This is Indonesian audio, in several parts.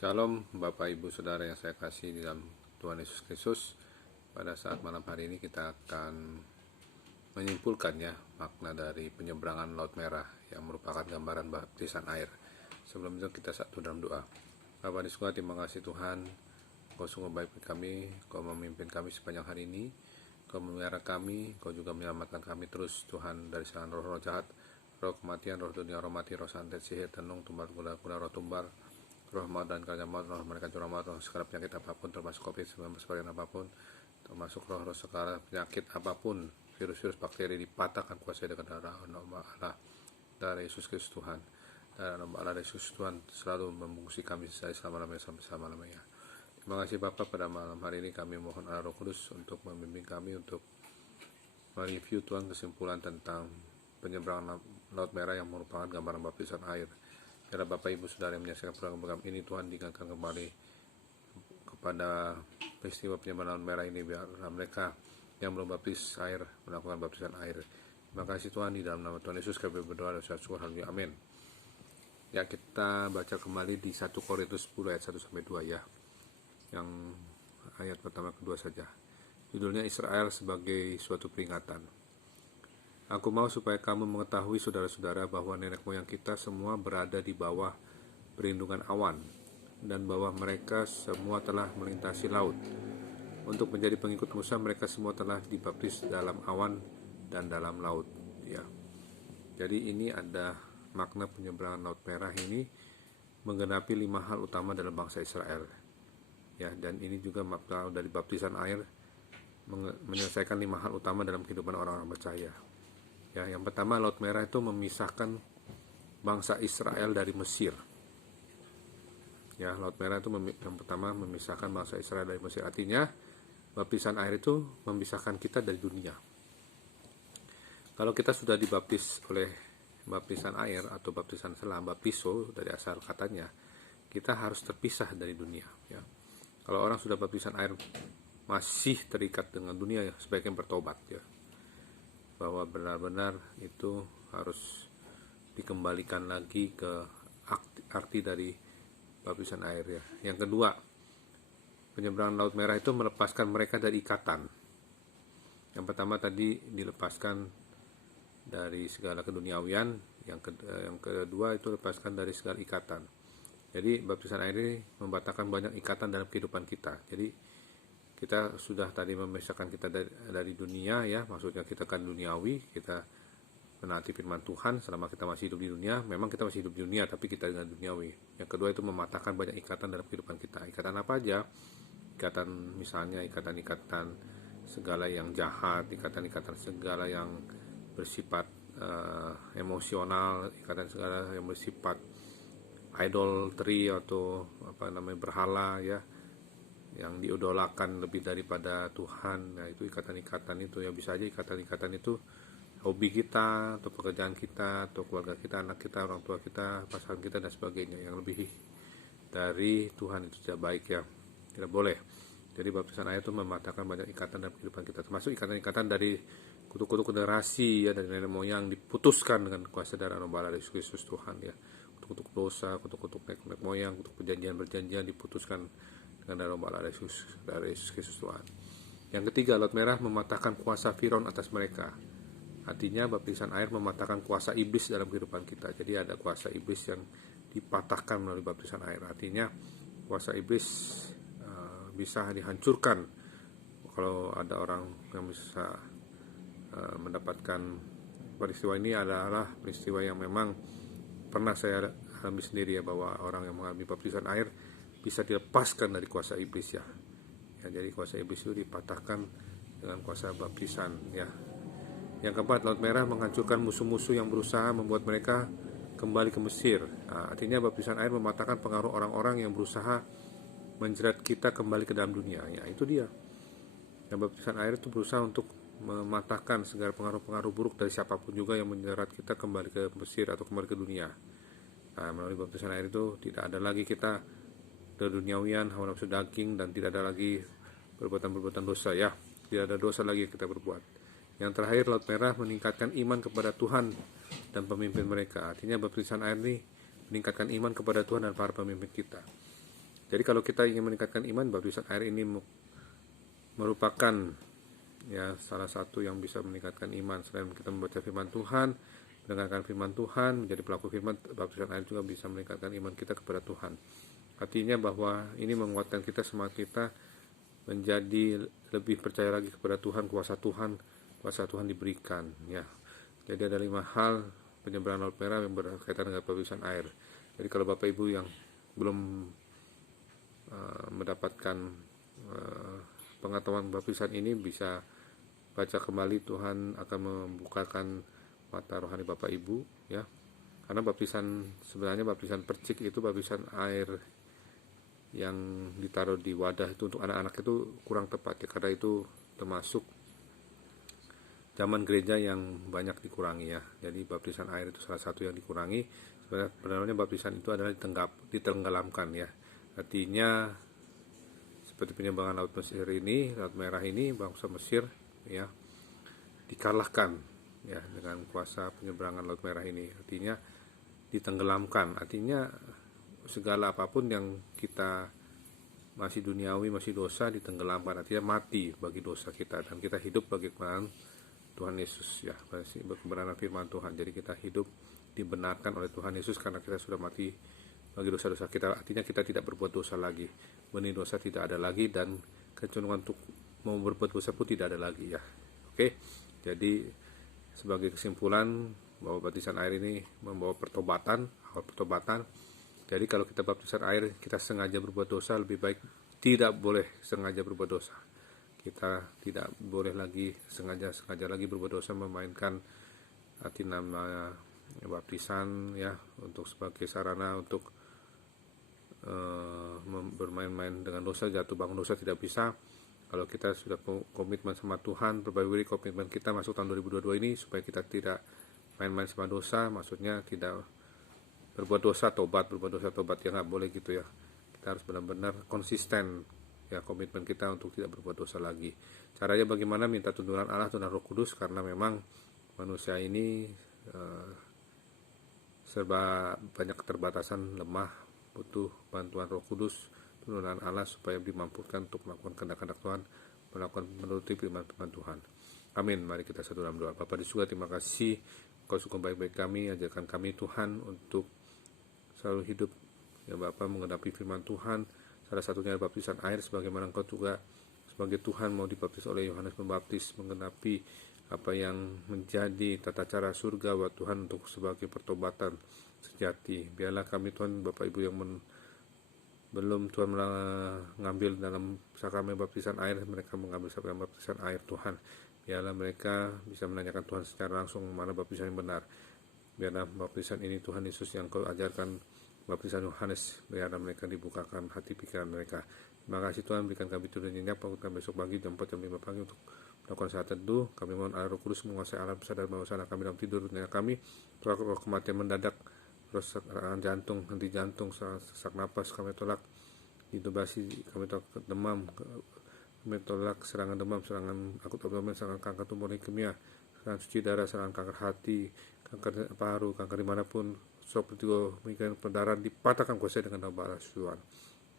Shalom Bapak Ibu Saudara yang saya kasih di dalam Tuhan Yesus Kristus. Pada saat malam hari ini kita akan menyimpulkan makna dari penyeberangan Laut Merah yang merupakan gambaran baptisan air. Sebelum itu kita satu dalam doa. Bapa di surga, terima kasih Tuhan, Kau sungguh baik bagi kami, Kau memimpin kami sepanjang hari ini, Kau memelihara kami, Kau juga menyelamatkan kami terus Tuhan dari serangan roh-roh jahat, roh kematian, roh dunia, roh mati, roh santet, sihir, tenung, tumbal, kuda, roh tumbar, roh maut dan kerja maut, roh mereka curang maut, roh segala penyakit apapun, termasuk COVID-19 varian apapun, termasuk roh-roh segala penyakit apapun, virus-virus bakteri dipatahkan kuasa dengan darah Allah dari Yesus Kristus Tuhan. Dan Allah Yesus Tuhan selalu membungkusi kami selama-lamanya sampai selama-lamanya. Terima kasih Bapak, pada malam hari ini kami mohon Allah Roh Kudus untuk membimbing kami untuk mereview Tuhan kesimpulan tentang penyeberangan Laut Merah yang merupakan gambaran baptisan air. Biarlah Bapak Ibu Saudara yang menyaksikan program ini Tuhan diingatkan kembali kepada peristiwa penyeberangan Laut Merah ini, biarlah mereka yang belum baptis air melakukan baptisan air. Terima kasih Tuhan, di dalam nama Tuhan Yesus kami berdoa dan syukur, haleluya, amin. Ya, kita baca kembali di 1 Korintus 10 ayat 1-2 ya. Yang ayat pertama kedua saja. Judulnya Israel sebagai suatu peringatan. Aku mau supaya kamu mengetahui saudara-saudara bahwa nenek moyang kita semua berada di bawah perlindungan awan, dan bahwa mereka semua telah melintasi laut. Untuk menjadi pengikut Musa, mereka semua telah dibaptis dalam awan dan dalam laut. Ya. Jadi ini ada makna penyeberangan Laut Merah ini menggenapi 5 hal utama dalam bangsa Israel. Ya, dan ini juga makna dari baptisan air menyelesaikan 5 hal utama dalam kehidupan orang-orang percaya. Ya, yang pertama, Laut Merah itu memisahkan bangsa Israel dari Mesir. Ya, Laut Merah itu yang pertama memisahkan bangsa Israel dari Mesir. Artinya, baptisan air itu memisahkan kita dari dunia. Kalau kita sudah dibaptis oleh baptisan air atau baptisan selam, baptiso dari asal katanya, kita harus terpisah dari dunia. Ya. Kalau orang sudah baptisan air masih terikat dengan dunia, ya, sebaiknya bertobat, ya. Bahwa benar-benar itu harus dikembalikan lagi ke arti dari baptisan air, ya. Yang kedua, penyeberangan Laut Merah itu melepaskan mereka dari ikatan. Yang pertama tadi dilepaskan dari segala keduniawian, yang kedua itu lepaskan dari segala ikatan. Jadi baptisan air ini membatalkan banyak ikatan dalam kehidupan kita. Jadi kita sudah tadi memisahkan kita dari dunia, ya, maksudnya kita kan duniawi, kita menaati firman Tuhan selama kita masih hidup di dunia. Memang kita masih hidup di dunia, tapi kita dengan duniawi. Yang kedua itu mematahkan banyak ikatan dalam kehidupan kita. Ikatan apa aja? Ikatan misalnya ikatan-ikatan segala yang jahat, ikatan-ikatan segala yang bersifat emosional, ikatan segala yang bersifat idolatry atau berhala, ya, yang diidolakan lebih daripada Tuhan. Nah, itu ikatan-ikatan itu, ya, bisa aja ikatan-ikatan itu hobi kita atau pekerjaan kita atau keluarga kita, anak kita, orang tua kita, pasangan kita dan sebagainya yang lebih dari Tuhan. Itu tidak baik, ya, tidak boleh. Jadi baptisan air itu mematahkan banyak ikatan dalam kehidupan kita, termasuk ikatan-ikatan dari kutuk-kutuk generasi, ya, dari nenek moyang diputuskan dengan kuasa darah Allah Yesus Kristus Tuhan, ya. Kutuk-kutuk dosa, kutuk-kutuk nenek moyang, kutuk perjanjian diputuskan dengan darah Allah dari Yesus Kristus Tuhan. Yang ketiga, Laut Merah mematahkan kuasa Firaun atas mereka. Artinya baptisan air mematahkan kuasa iblis dalam kehidupan kita. Jadi ada kuasa iblis yang dipatahkan melalui baptisan air. Artinya kuasa iblis bisa dihancurkan kalau ada orang yang bisa mendapatkan peristiwa ini. Adalah peristiwa yang memang pernah saya alami sendiri, ya, bahwa orang yang mengalami baptisan air bisa dilepaskan dari kuasa iblis, ya. Ya, jadi kuasa iblis itu dipatahkan dengan kuasa baptisan, ya. Yang keempat, Laut Merah menghancurkan musuh-musuh yang berusaha membuat mereka kembali ke Mesir. Nah, artinya baptisan air mematahkan pengaruh orang-orang yang berusaha menjerat kita kembali ke dalam dunia. Ya, itu dia. Dan baptisan air itu berusaha untuk mematahkan segala pengaruh-pengaruh buruk dari siapapun juga yang menjerat kita kembali ke Mesir atau kembali ke dunia. Nah, melalui baptisan air itu tidak ada lagi kita keduniawian, hawa nafsu daging, dan tidak ada lagi perbuatan-perbuatan dosa, ya. Tidak ada dosa lagi yang kita berbuat. Yang terakhir, Laut Merah meningkatkan iman kepada Tuhan dan pemimpin mereka. Artinya baptisan air ini meningkatkan iman kepada Tuhan dan para pemimpin kita. Jadi kalau kita ingin meningkatkan iman, baptisan air ini merupakan ya salah satu yang bisa meningkatkan iman. Selain kita membaca firman Tuhan, mendengarkan firman Tuhan, menjadi pelaku firman, baptisan air juga bisa meningkatkan iman kita kepada Tuhan. Artinya bahwa ini menguatkan kita, semangat kita menjadi lebih percaya lagi kepada Tuhan, kuasa Tuhan diberikan ya. Jadi ada 5 hal penyeberangan Laut Merah yang berkaitan dengan baptisan air. Jadi kalau Bapak Ibu yang belum mendapatkan pengetahuan baptisan ini, bisa baca kembali. Tuhan akan membukakan mata rohani Bapak Ibu ya. Karena sebenarnya baptisan percik itu baptisan air yang ditaruh di wadah itu untuk anak-anak itu kurang tepat ya, karena itu termasuk zaman gereja yang banyak dikurangi ya. Jadi baptisan air itu salah satu yang dikurangi. Sebenarnya baptisan itu adalah ditenggelamkan ya. Artinya seperti penyeberangan Laut Merah ini, bangsa Mesir ya dikalahkan ya dengan kuasa penyeberangan Laut Merah ini. Artinya ditenggelamkan, artinya segala apapun yang kita masih duniawi, masih dosa, ditenggelamkan, artinya mati bagi dosa kita, dan kita hidup bagi kebenaran Tuhan Yesus ya, kebenaran firman Tuhan. Jadi kita hidup dibenarkan oleh Tuhan Yesus karena kita sudah mati bagi dosa-dosa kita. Artinya kita tidak berbuat dosa lagi, benih dosa tidak ada lagi, dan kecenderungan untuk mau berbuat dosa pun tidak ada lagi ya. Oke, jadi sebagai kesimpulan bahwa baptisan air ini membawa pertobatan, awal pertobatan. Jadi kalau kita baptisan air, kita sengaja berbuat dosa, lebih baik tidak boleh sengaja berbuat dosa. Kita tidak boleh lagi sengaja lagi berbuat dosa, memainkan arti nama baptisan ya untuk sebagai sarana untuk bermain-main dengan dosa, jatuh bangun dosa, tidak bisa. Kalau kita sudah komitmen sama Tuhan, perbaiki komitmen kita masuk tahun 2022 ini supaya kita tidak main-main sama dosa, maksudnya tidak berbuat dosa tobat ya, nggak boleh gitu ya. Kita harus benar-benar konsisten ya, komitmen kita untuk tidak berbuat dosa lagi. Caranya bagaimana? Minta tuntunan Allah, tuntunan Roh Kudus, karena memang manusia ini serba banyak keterbatasan, lemah, butuh bantuan Roh Kudus, tuntunan Allah supaya dimampukan untuk melakukan kehendak Tuhan, melakukan menuruti firman-firman Tuhan. Amin. Mari kita satu dalam doa. Bapa di surga, terima kasih Kau sungguh baik-baik kami, ajarkan kami Tuhan untuk selalu hidup ya Bapa, menghadapi firman Tuhan. Salah satunya baptisan air, sebagaimana Engkau juga sebagai Tuhan mau dibaptis oleh Yohanes Pembaptis, menggenapi apa yang menjadi tata cara surga buat Tuhan untuk sebagai pertobatan sejati. Biarlah kami Tuhan, Bapak Ibu yang belum Tuhan mengambil dalam sakramen baptisan air, mereka mengambil sakramen baptisan air Tuhan. Biarlah mereka bisa menanyakan Tuhan secara langsung mana baptisan yang benar. Biarlah baptisan ini Tuhan Yesus yang Kau ajarkan, baptisan Yohanes, biarlah mereka dibukakan hati pikiran mereka. Terima kasih Tuhan, berikan kami tidur nyenyak, bangunkan besok pagi jam 4 jam 5 pagi untuk melakukan saat teduh. Kami mohon Allah Roh Kudus menguasai alam sadar bawah sana kami dalam tidur dunia kami. Roh kematian mendadak, serangan jantung, henti jantung, sesak napas kami tolak, intubasi kami tolak, demam kami tolak, serangan demam, serangan akut abdomen, serangan kanker tumor leukemia, serangan cuci darah, serangan kanker hati, kanker paru, kanker dimanapun, stroke, vertigo, migrain, pendarahan, dipatahkan kuasa dengan nama Allah Tuhan.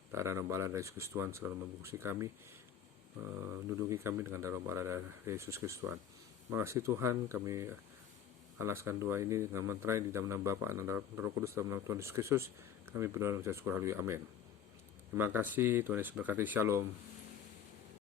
Darah nama Allah dari Yesus Tuhan selalu membungkusi kami, menduduki kami dengan darah Allah dari Yesus Kristus Tuhan. Terima kasih Tuhan, kami alaskan doa ini dengan mantra di dalam nama Bapa, Anak, dan Roh Kudus, dalam nama Tuhan Yesus Kristus. Kami berdoa dan syukur, haleluya, amin. Terima kasih, Tuhan Yesus berkati, shalom.